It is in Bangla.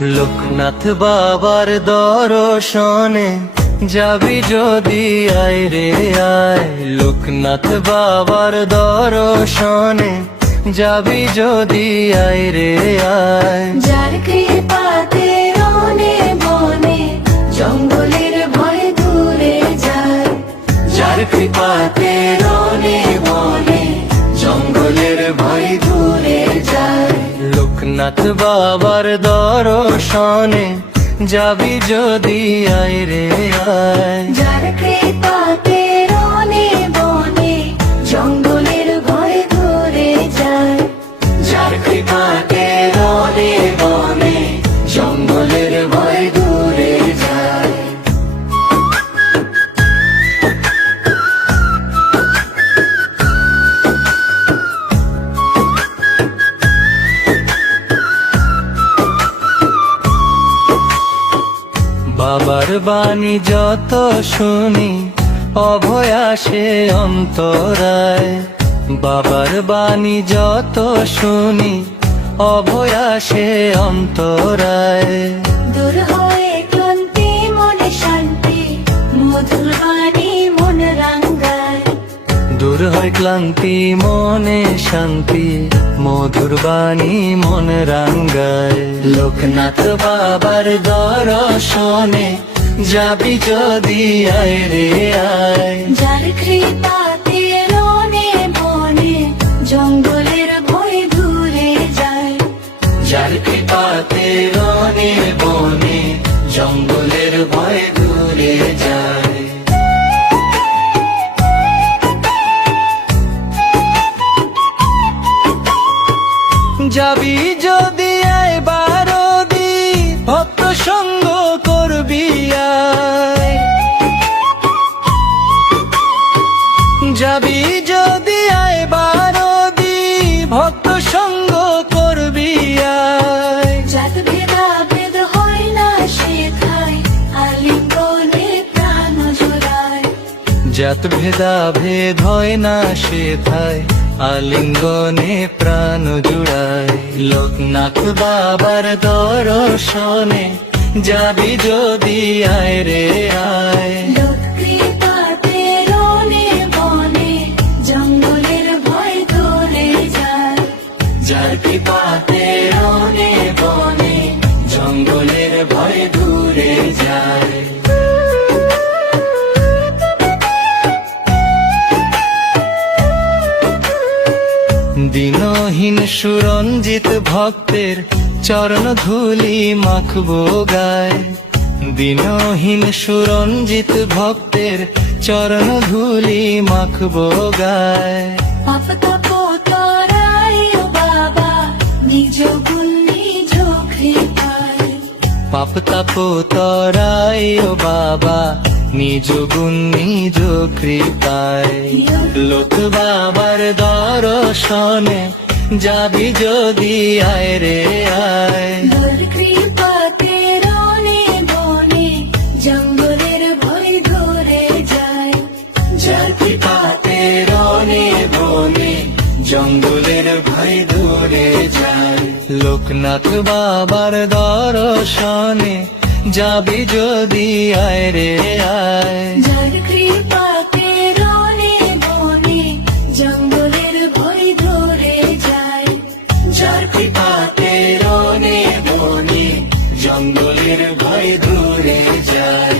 লোকনাথ বাবার দর্শনে যাবি যদি আয় রে আয়, লোকনাথ বাবার দর্শনে যাবি যদি আয় রে আয়। যার কৃপাতে রনে বনে জঙ্গলের ভয় দূরে যায়, যার কৃপাতে রনে বনে জঙ্গলের ভয় দূরে যায়। লোকনাথ বাবার দর্শনে যাবি যদি আয় রে আয়। যার কৃপাতে রনে বনে জঙ্গলের ভয় দূরে যায়, যার কৃপাতে রনে বনে জঙ্গলের ভয় দূরে যায়। বাবার বাণী যত শুনি অভয় আসে অন্তরায়, বাবার বাণী যত শুনি অভয় আসে অন্তরায়। দূর হয়ে ক্লান্তি মনে শান্তি, মধুর বাণী মন রাঙ্গায়। দূর হয় ক্লান্তি মনে শান্তি, মধুর বাণী মন রাঙ্গায়। লোকনাথ বাবার দর্শনে যাবি যদি আয় রে আয়। যার কৃপাতে রনে বনে জঙ্গলের ভয় দূরে যায়, যার কৃপাতে রনে বনে জঙ্গলের ভয় দূরে যায়। যাবি যদি আয় বারদি ভক্ত সঙ্গ করবি আয়। যাবি যদি আয় বারদি ভক্ত সঙ্গ করবি আয়। জাত ভেদাভেদ হয় না শেখায়, আলিঙ্গনে প্রাণ জোড়ায়। জাত ভেদাভেদ হয় না সেথায়, আলিঙ্গনে প্রাণ জুড়ায়। লোকনাথ বাবার দর্শনে যাবি যদি আয় রে আয়। লোক কৃপাতে রনে বনে জঙ্গলের ভয় দূরে যায়, যার কৃপাতে রনে বনে জঙ্গলের ভয় দূরে যায়। দিনহীন সুরঞ্জিত ভক্তের চরণ ধুলি মাখবো গায়, দিনহীন সুরঞ্জিত ভক্তের চরণ ধুলি মাখবো গায়। পাপ তাপ তরাই ও বাবা নিজ গুণ নিজ কৃপায়। পাপ তাপ তরাই ও বাবা নিজ গুণ নিজ কৃপায়। লোক বাবার দর্শনে যাবি যদি আয় রে আয়। যার কৃপাতে রনে বনে জঙ্গলের ভয় দূরে যায়, যার কৃপাতে রনে বনে জঙ্গলের ভয় দূরে যায়। লোকনাথ বাবার দর্শনে যাবি যদি আয় রে আয়। যার কৃপাতে রনে বনে জঙ্গলের ভয় দূরে যায়, যার কৃপাতে রনে বনে জঙ্গলের ভয় দূরে যায়।